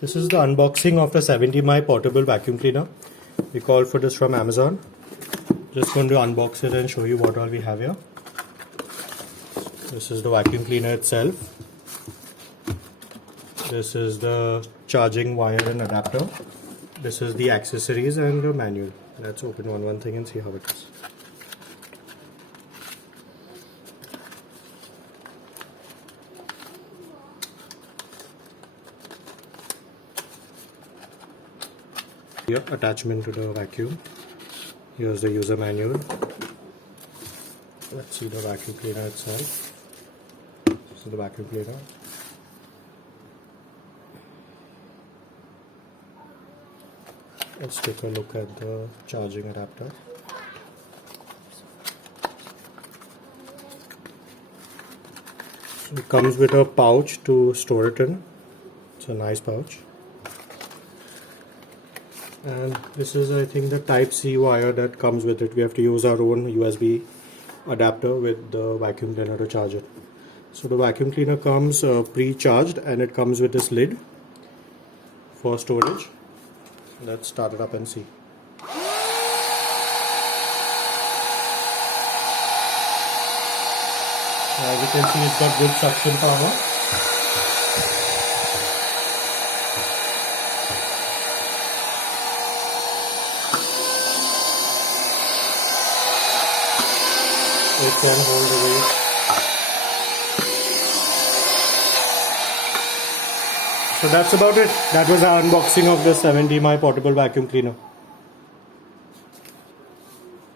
This is the unboxing of the 70 my portable vacuum cleaner. We called for this from Amazon. Just going to unbox it and show you what all we have here. This is the vacuum cleaner itself. This is the charging wire and adapter. This is the accessories and the manual. Let's open one thing and see how it is. Here, attachment to the vacuum. Here's the user manual. Let's see the vacuum cleaner itself. This is the vacuum cleaner. Let's take a look at the charging adapter. So it comes with a pouch to store it in. It's a nice pouch. And this is, I think, the Type-C wire that comes with it. We have to use our own USB adapter with the vacuum cleaner to charge it. So the vacuum cleaner comes pre-charged, and it comes with this lid for storage. Let's start it up and see. As you can see, it's got good suction power. It can hold the weight. So that's about it. That was our unboxing of the 70 my portable vacuum cleaner.